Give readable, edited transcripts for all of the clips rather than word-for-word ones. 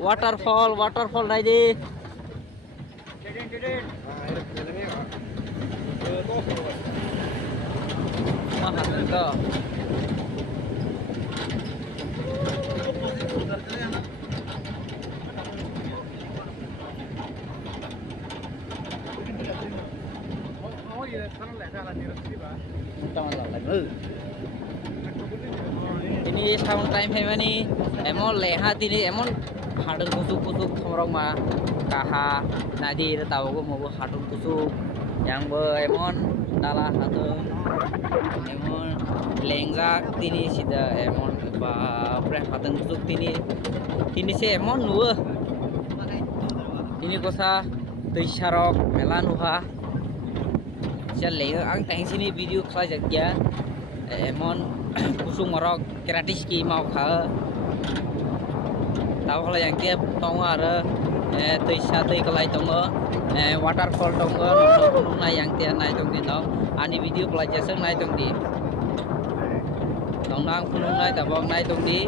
waterfall này đi. Mahal itu. Ini sound time hay mani emon leha tini emon hadung kusuk thomrok ma kaha nadi tahu ko mau hadung kusuk yang be emon dala hadung emon lengjak tini sida emon ba pre hadung kusuk tini se emon nuwe tini kosa tuisarok mela nuha leng ang tang sini video khlajak ya emon kusung morok gratis ki mau kha tahu kalau yang tiap tongo ada tuisa tui kelai tongo waterfall tongo nung na yang tiap naik tong di no ani video pelajaran naik tong di nang kunung naik tabong naik tong di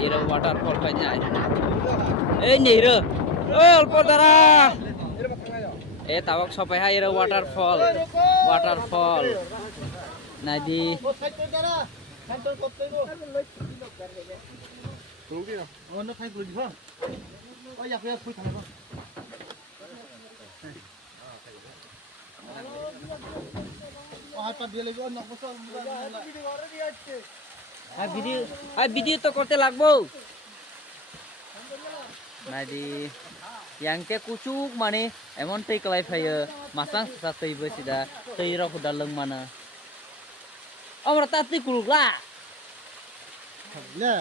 iro waterfall banyak nyiro alpo darah tawak sampai hai iro waterfall nadi nó thay rồi không? Có giặc ra phui thằng không? Hai pat dia lagi anak besar. Video to korte লাগবো nadi yang ke kucuk mane emon tei kelai phaya masang sa tei be sida tei ro hudal leung mana amra tati kulugla la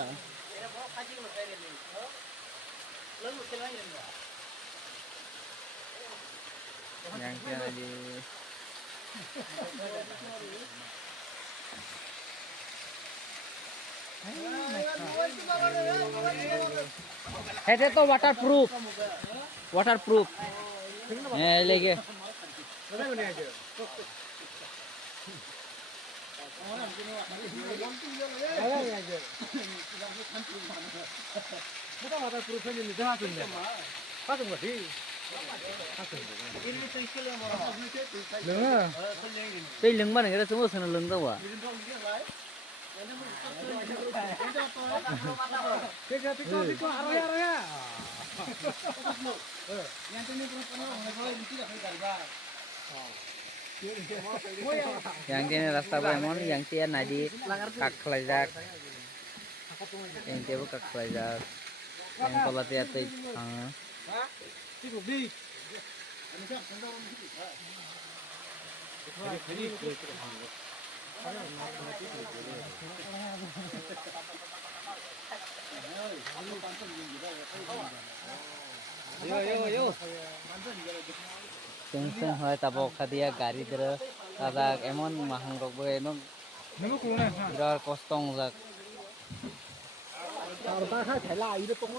yang kira di itu waterproof lagi bukan waterproof ini dah hasilnya pasang nggak sih ini tuh istilah orang lengan tapi lengan mana kita semua senang lengan tahu ah Pika araya yang kini rasta emon yang tian nadi kak kelajak yang tiap kak kelajak yang kalau tiap yo sung hoy tabok khadia gari dere tadak emon mahang rok be enong birar kostong jak ta khai thai lai de tong